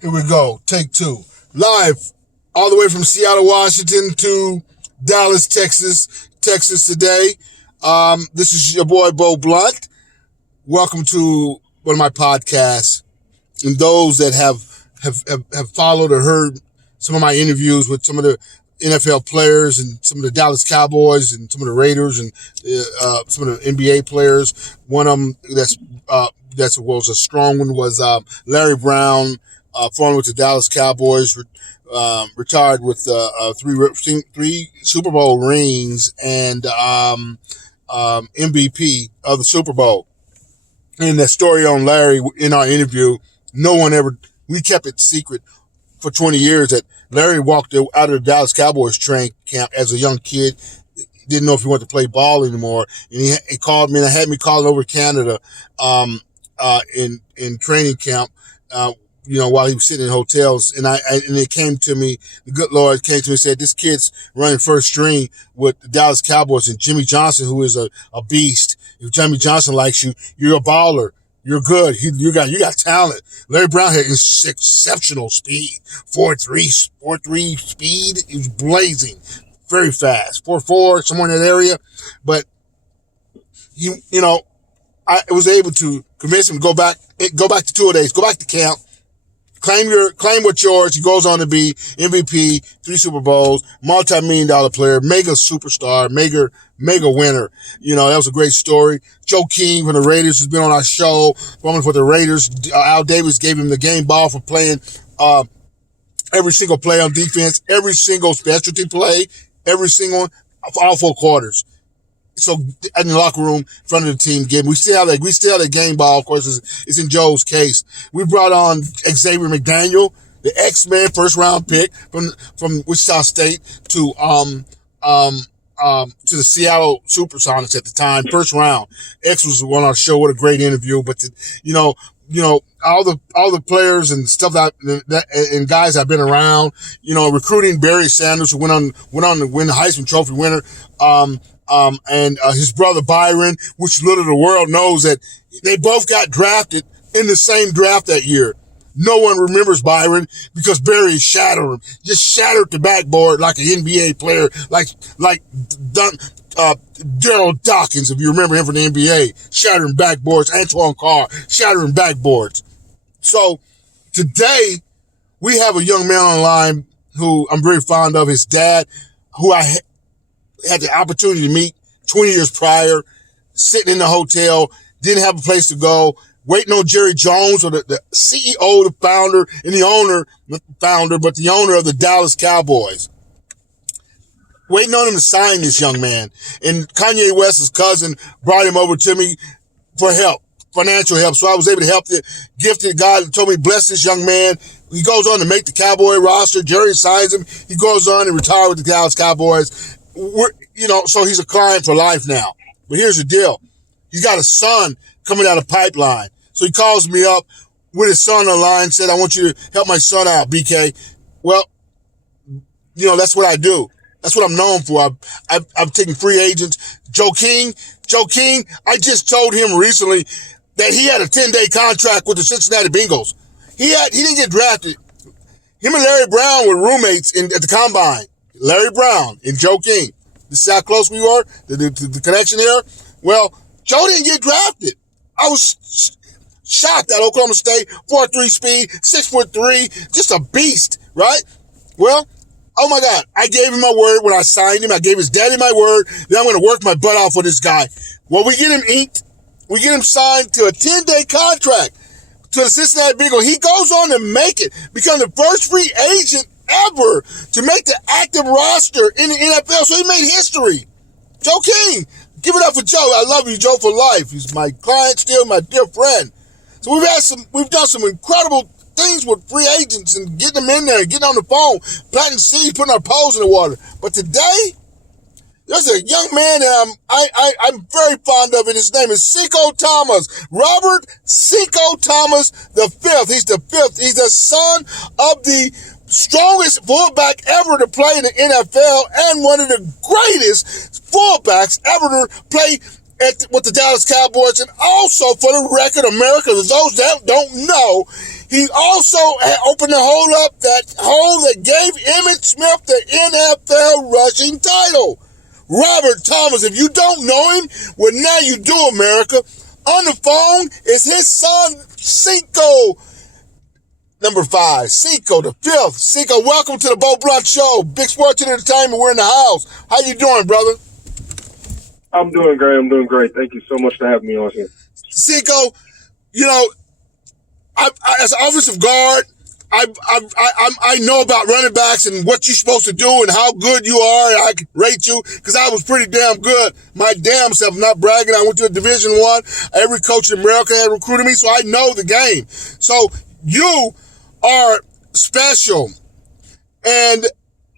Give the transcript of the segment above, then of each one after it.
Here we go. Take two. Live all the way from Seattle, Washington to Dallas, Texas today. This is your boy, Bo Blunt. Welcome to one of my podcasts. And those that have followed or heard some of my interviews with some of the NFL players and some of the Dallas Cowboys and some of the Raiders and some of the NBA players. One of them that was a strong one was Larry Brown, formerly with the Dallas Cowboys, retired with three Super Bowl rings and MVP of the Super Bowl. And that story on Larry in our interview, we kept it secret for 20 years that Larry walked out of the Dallas Cowboys training camp as a young kid, didn't know if he wanted to play ball anymore. And he called me and had me calling over Canada in training camp, while he was sitting in hotels. And it came to me, the good Lord came to me and said, this kid's running first string with the Dallas Cowboys and Jimmy Johnson, who is a beast. If Jimmy Johnson likes you, you're a baller. You're good. You got talent. Larry Brown had exceptional speed. 4.3 speed. He was blazing. Very fast. 4.4, somewhere in that area. But I was able to convince him to go back to 2 days, go back to camp, claim what's yours. He goes on to be MVP, 3 Super Bowls, multi-million-dollar player, mega superstar, mega winner. That was a great story. Joe King from the Raiders has been on our show, running for the Raiders. Al Davis gave him the game ball for playing every single play on defense, every single specialty play, every single one, all 4 quarters. So in the locker room, in front of the team, we still have the game ball. Of course, it's in Joe's case. We brought on Xavier McDaniel, the X-Men first round pick from Wichita State to the Seattle Supersonics at the time, first round. X was on our show. What a great interview! But all the players and stuff and guys I've been around. Recruiting Barry Sanders, who went on to win the Heisman Trophy winner. And his brother Byron, which little the world knows that they both got drafted in the same draft that year. No one remembers Byron because Barry shattered him, just shattered the backboard like an NBA player, like Daryl Dawkins, if you remember him from the NBA, shattering backboards. Antoine Carr, shattering backboards. So today we have a young man online who I'm very fond of. His dad, who I had the opportunity to meet 20 years prior, sitting in the hotel, didn't have a place to go, waiting on Jerry Jones, or the CEO, the founder, and the owner, not the founder, but the owner of the Dallas Cowboys. Waiting on him to sign this young man. And Kanye West's cousin brought him over to me for help, financial help. So I was able to help the gifted God told me, bless this young man. He goes on to make the Cowboy roster. Jerry signs him. He goes on and retire with the Dallas Cowboys. So he's a client for life now. But here's the deal. He's got a son coming out of pipeline. So he calls me up with his son on the line, said, I want you to help my son out, BK. Well, that's what I do. That's what I'm known for. I've taken free agents. Joe King, I just told him recently that he had a 10-day contract with the Cincinnati Bengals. He didn't get drafted. Him and Larry Brown were roommates at the combine. Larry Brown and Joe King. This is how close we were, the connection here. Well, Joe didn't get drafted. I was shocked at Oklahoma State, 4.3 speed, 6'3", just a beast, right? Well, oh my God, I gave him my word when I signed him. I gave his daddy my word that I'm going to work my butt off for this guy. Well, we get him inked. We get him signed to a 10-day contract to the Cincinnati Bengals. He goes on to make it, become the first free agent ever to make the active roster in the NFL. So he made history. Joe King, give it up for Joe. I love you, Joe, for life. He's my client still, my dear friend. So we've done some incredible things with free agents and getting them in there, getting on the phone, planting seeds, putting our poles in the water. But today, there's a young man that I'm very fond of, and his name is CINCO Thomas. Robert CINCO Thomas the fifth. He's the fifth. He's the son of the strongest fullback ever to play in the NFL and one of the greatest fullbacks ever to play with the Dallas Cowboys. And also, for the record, America, those that don't know, He also opened the hole up, that hole that gave Emmitt Smith the NFL rushing title. Robert Thomas, if you don't know him, well, now you do, America. On the phone is his son, CINCO, number 5. CINCO, the 5th. CINCO, welcome to the Bo Blunt Show. Big Sports Entertainment, we're in the house. How you doing, brother? I'm doing great. Thank you so much for having me on here. CINCO, you know, as an offensive guard, I know about running backs and what you're supposed to do and how good you are. And I can rate you because I was pretty damn good. My damn self, not bragging. I went to a Division I. Every coach in America had recruited me, so I know the game. So you are special. And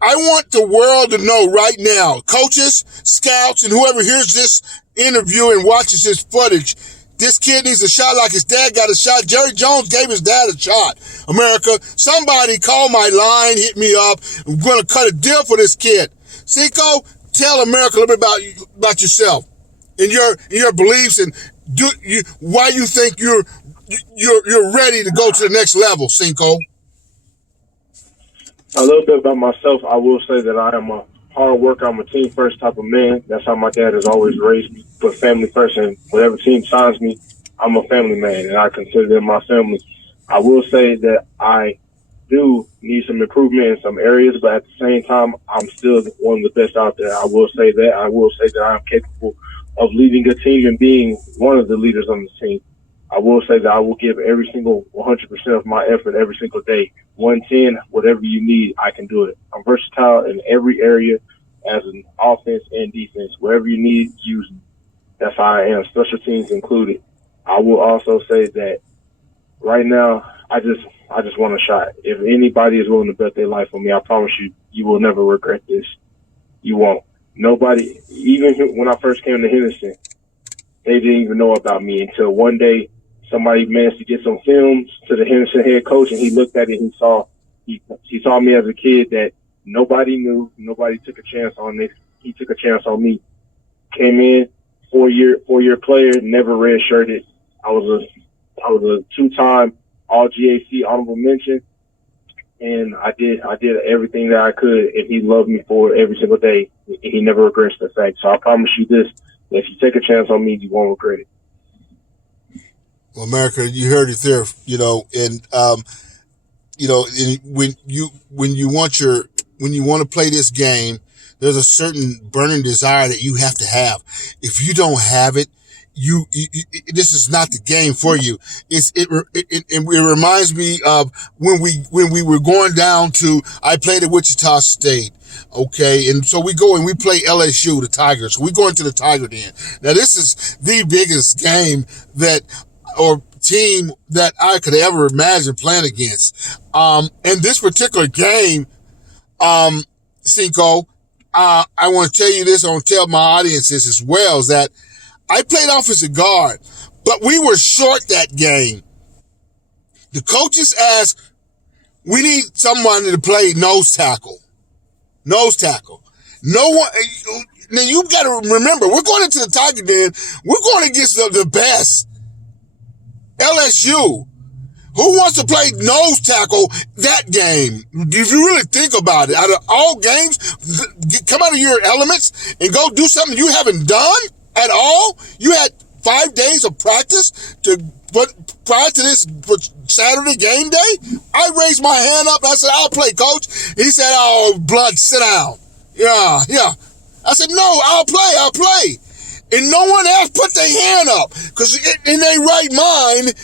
I want the world to know right now, coaches, scouts, and whoever hears this interview and watches this footage, this kid needs a shot like his dad got a shot. Jerry Jones gave his dad a shot. America, somebody call my line, hit me up. I'm going to cut a deal for this kid. CINCO, tell America a little bit about yourself and your beliefs and why you think you're ready to go to the next level, CINCO. A little bit about myself. I will say that I am a hard worker. I'm a team first type of man. That's how my dad has always raised me. Put family first, and whatever team signs me, I'm a family man, and I consider them my family. I will say that I do need some improvement in some areas, but at the same time, I'm still one of the best out there. I will say that. I will say that I'm capable of leading a team and being one of the leaders on the team. I will say that I will give every single 100% of my effort every single day. 110, whatever you need, I can do it. I'm versatile in every area as an offense and defense. Wherever you need, use me. That's how I am, special teams included. I will also say that right now, I just want a shot. If anybody is willing to bet their life on me, I promise you, you will never regret this. You won't. Nobody, even when I first came to Henderson, they didn't even know about me until one day somebody managed to get some films to the Henderson head coach, and he looked at it and he saw me as a kid that nobody knew. Nobody took a chance on this. He took a chance on me. Came in, four-year player, never redshirted. I was a two-time All-GAC honorable mention, and I did everything that I could, and he loved me for it every single day. He never regrets the fact. So I promise you this: if you take a chance on me, you won't regret it. Well, America, you heard it there, and when you want to play this game, there's a certain burning desire that you have to have. If you don't have it, this is not the game for you. It reminds me of when we were going down to, I played at Wichita State. Okay. And so we go and we play LSU, the Tigers. So we go into the Tiger Den. Now this is the biggest game or team that I could ever imagine playing against. In this particular game, CINCO, I want to tell you this, I want to tell my audience this as well, is that I played offensive guard, but we were short that game. The coaches asked, we need someone to play nose tackle. Nose tackle. No one, now you got to remember, we're going into the Tiger Den, we're going against the best. LSU. Who wants to play nose tackle that game? If you really think about it, out of all games, come out of your elements and go do something you haven't done at all. You had 5 days of practice prior to this Saturday game day. I raised my hand up and I said, I'll play, coach. He said, oh, blood, sit down. Yeah. I said, no, I'll play. And no one else put their hand up because in their right mind,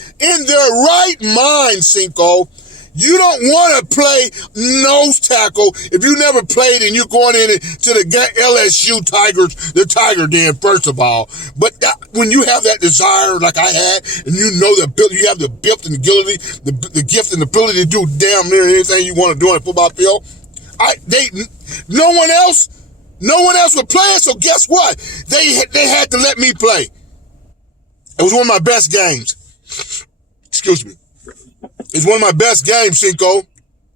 CINCO, you don't want to play nose tackle if you never played and you're going into the LSU Tigers, the Tiger Den, first of all. But when you have that desire like I had, and you know that you have the gift and ability, the gift and ability to do damn near anything you want to do on a football field, no one else would play it, so guess what? They had to let me play. It was one of my best games. Excuse me. It's one of my best games, CINCO.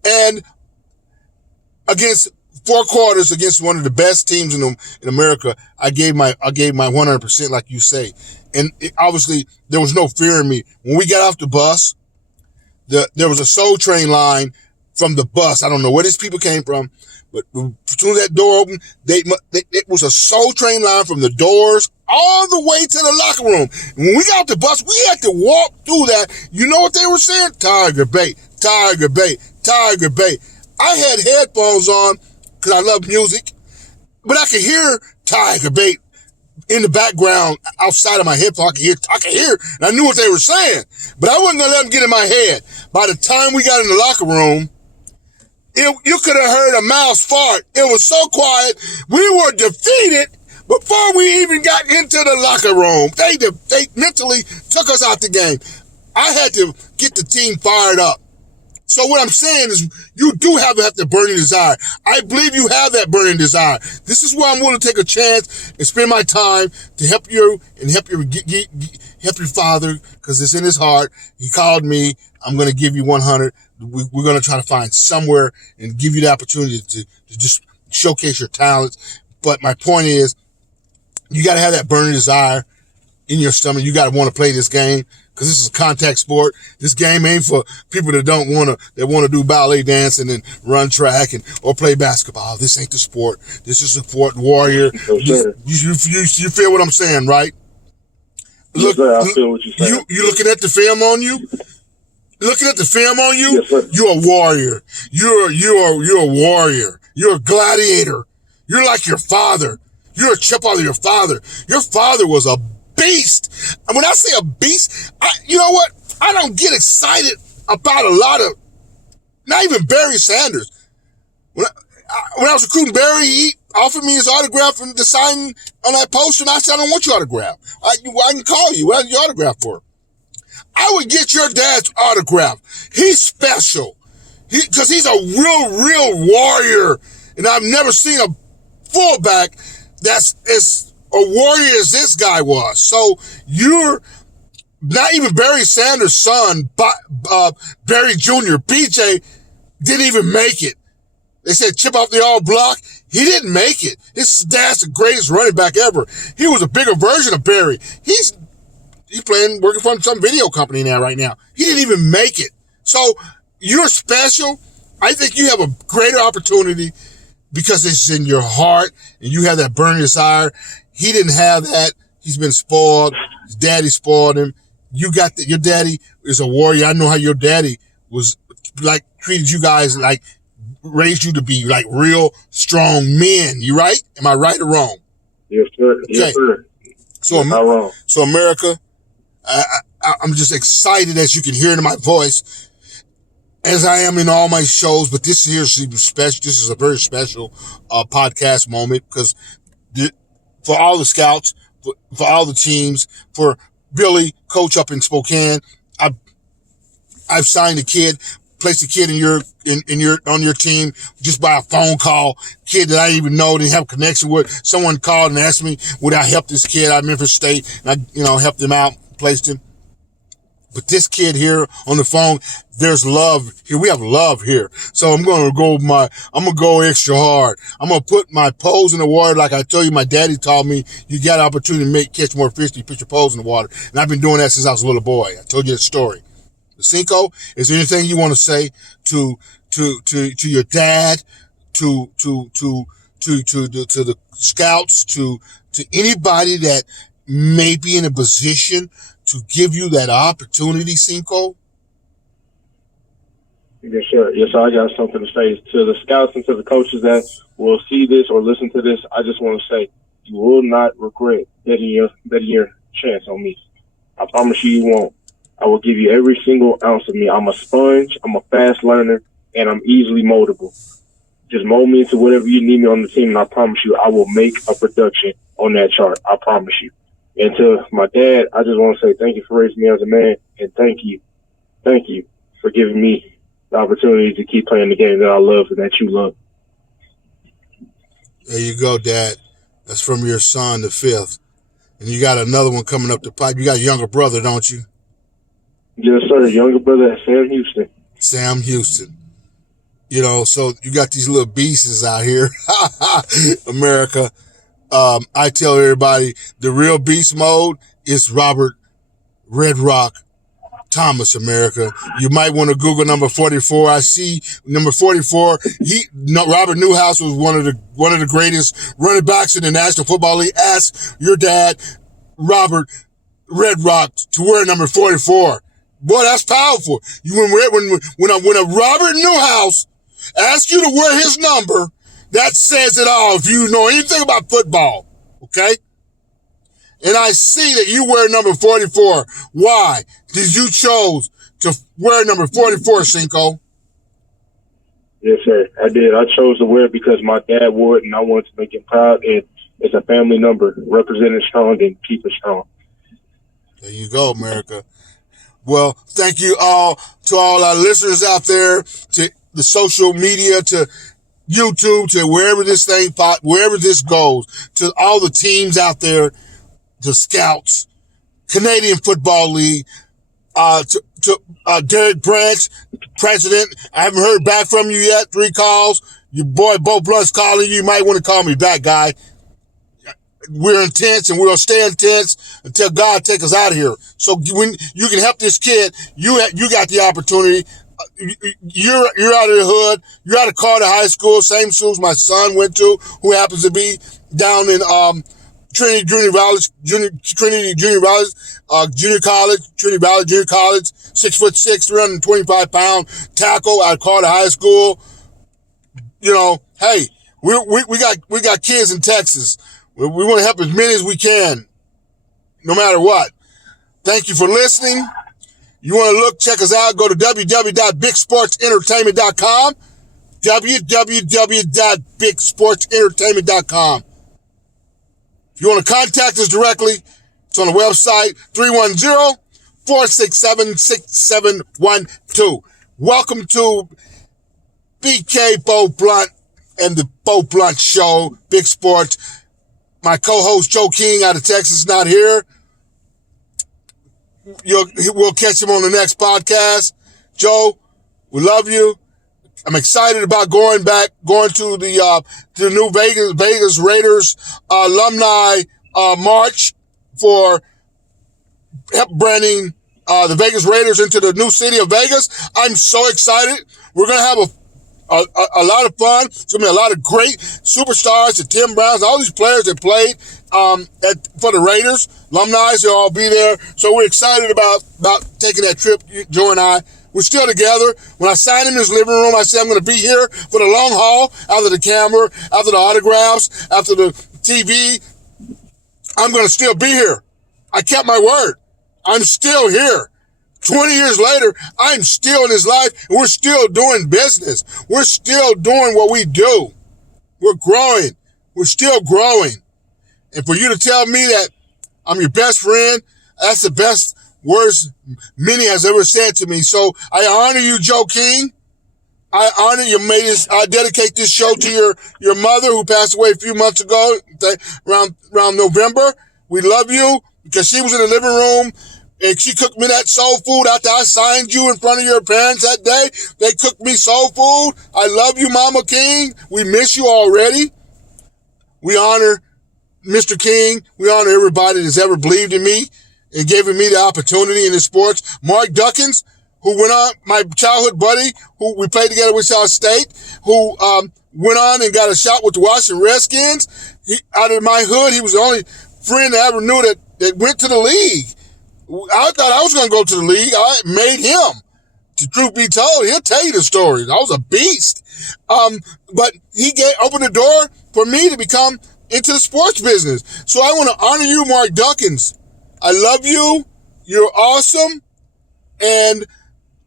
And against 4 quarters against one of the best teams in America, I gave my 100%, like you say. And obviously, there was no fear in me. When we got off the bus, there was a Soul Train line from the bus. I don't know where these people came from, but as soon as that door opened, it was a Soul Train line from the doors all the way to the locker room. And when we got off the bus, we had to walk through that. You know what they were saying? Tiger bait, Tiger bait, Tiger bait. I had headphones on because I love music, but I could hear Tiger bait in the background outside of my headphones. I could hear, and I knew what they were saying, but I wasn't going to let them get in my head. By the time we got in the locker room, you could have heard a mouse fart. It was so quiet. We were defeated before we even got into the locker room. They mentally took us out the game. I had to get the team fired up. So what I'm saying is you do have the burning desire. I believe you have that burning desire. This is where I'm willing to take a chance and spend my time to help you and help your father, because it's in his heart. He called me. I'm going to give you 100. We're going to try to find somewhere and give you the opportunity to just showcase your talents. But my point is, you got to have that burning desire in your stomach. You got to want to play this game, because this is a contact sport. This game ain't for people that want to do ballet dancing and run track or play basketball. This ain't the sport. This is a sport warrior. You feel what I'm saying, right? Look, yes, I feel what you're saying. You looking at the film on you? Looking at the film on you? Yes, sir. You're a warrior. You're a warrior. You're a gladiator. You're like your father. You're a chip out of your father. Your father was a beast. And when I say a beast, you know what? I don't get excited about a lot of, not even Barry Sanders. When I was recruiting Barry, he offered me his autograph and to sign on that poster, and I said, I don't want your autograph. I can call you. What is your autograph for? I would get your dad's autograph. He's special. Because he's a real warrior. And I've never seen a fullback that's as a warrior as this guy was. So you're not even Barry Sanders' son, Barry Jr., BJ, didn't even make it. They said chip off the all block. He didn't make it. His dad's the greatest running back ever. He was a bigger version of Barry. He's working for some video company right now. He didn't even make it. So you're special. I think you have a greater opportunity because it's in your heart and you have that burning desire. He didn't have that. He's been spoiled. His daddy spoiled him. You got that. Your daddy is a warrior. I know how your daddy was like, treated you guys like, raised you to be like real strong men. You right? Am I right or wrong? Yes, sir. Okay. Yes, sir. So America, I'm just excited, as you can hear in my voice, as I am in all my shows, but this here is special. This is a very special podcast moment, because for all the scouts, for all the teams, for Billy, coach up in Spokane, I've signed a kid, placed a kid on your team just by a phone call. Kid that I didn't even know, didn't have a connection with. Someone called and asked me, would I help this kid out of Memphis State? And I, helped him out, placed him. But this kid here on the phone, there's love here. We have love here. So I'm going to go extra hard. I'm going to put my poles in the water. Like I told you, my daddy taught me, you got an opportunity to catch more fish, you put your poles in the water. And I've been doing that since I was a little boy. I told you that story. CINCO, is there anything you want to say to your dad, to the scouts, to anybody that may be in a position to give you that opportunity, CINCO? Yes, sir. Yes, sir. I got something to say to the scouts and to the coaches that will see this or listen to this. I just want to say, you will not regret betting your chance on me. I promise you, you won't. I will give you every single ounce of me. I'm a sponge. I'm a fast learner, and I'm easily moldable. Just mold me into whatever you need me on the team, and I promise you, I will make a production on that chart. I promise you. And to my dad, I just want to say thank you for raising me as a man, and thank you for giving me the opportunity to keep playing the game that I love and that you love. There you go, Dad. That's from your son, the fifth. And you got another one coming up the pipe. You got a younger brother, don't you? Yes, sir. Younger brother, Sam Houston. Sam Houston. So you got these little beasts out here. America. I tell everybody, the real beast mode is Robert REDROCK Thomas, America. You might want to Google number 44. I see number 44. Robert Newhouse was one of the greatest running backs in the National Football League. Ask your dad, Robert REDROCK, to wear number 44. Boy, that's powerful. When a Robert Newhouse asks you to wear his number, that says it all. If you know anything about football, okay? And I see that you wear number 44. Why did you chose to wear number 44, CINCO? Yes, sir. I did. I chose to wear it because my dad wore it, and I wanted to make him proud. And it's a family number. Represent it strong and keep it strong. There you go, America. Well, thank you all to all our listeners out there, to the social media, to YouTube, to wherever this goes, to all the teams out there, the scouts, Canadian Football League, to Derek Branch, president. I haven't heard back from you yet. 3 calls. Your boy Bo Blunt's calling you. You might want to call me back, guy. We're intense, and we'll stay intense until God takes us out of here. So when you can help this kid, you got the opportunity. You're out of the hood. You're out of Carter High School, same schools my son went to, who happens to be down in Trinity Junior College, Trinity Valley Junior College, 6'6", 325-pound tackle out of Carter High School. You know, hey, we got kids in Texas. We want to help as many as we can, no matter what. Thank you for listening. You want to check us out, go to www.bigsportsentertainment.com, www.bigsportsentertainment.com. If you want to contact us directly, it's on the website, 310-467-6712. Welcome to BK Bo Blunt and the Bo Blunt Show, Big Sports. My co-host Joe King out of Texas is not here. We'll catch him on the next podcast. Joe, we love you. I'm excited about going to the new Vegas Raiders alumni march for help branding the Vegas Raiders into the new city of Vegas. I'm so excited. We're going to have a lot of fun. It's going to be a lot of great superstars, the Tim Browns, all these players that played for the Raiders, alumni, they'll all be there. So we're excited about taking that trip, Joe and I. We're still together. When I signed him in his living room, I said I'm going to be here for the long haul, after the camera, after the autographs, after the TV. I'm going to still be here. I kept my word. I'm still here. 20 years later, I'm still in his life, and we're still doing business. We're still doing what we do. We're growing. We're still growing. And for you to tell me that I'm your best friend, that's the best words Minnie has ever said to me. So I honor you, Joe King. I honor you. I dedicate this show to your mother, who passed away a few months ago, around November. We love you because she was in the living room and she cooked me that soul food after I signed you in front of your parents that day. They cooked me soul food. I love you, Mama King. We miss you already. We honor Mr. King. We honor everybody that's ever believed in me and given me the opportunity in the sports. Mark Duckins, who went on, my childhood buddy, who we played together with South State, who went on and got a shot with the Washington Redskins. Out of my hood, he was the only friend I ever knew that went to the league. I thought I was going to go to the league. I made him. The truth be told, he'll tell you the story. I was a beast. But he opened the door for me to become into the sports business. So I want to honor you, Mark Duckins. I love you. You're awesome. And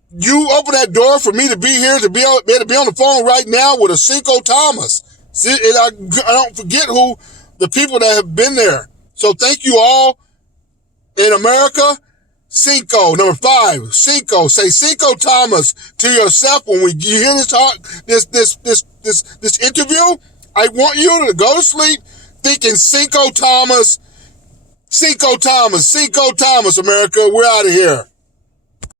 you opened that door for me to be here, to be on the phone right now with a CINCO Thomas. See, and I don't forget who the people that have been there. So thank you all. In America, CINCO, number 5, CINCO. Say CINCO Thomas to yourself when you hear this interview. I want you to go to sleep thinking CINCO Thomas, CINCO Thomas, CINCO Thomas, America. We're out of here.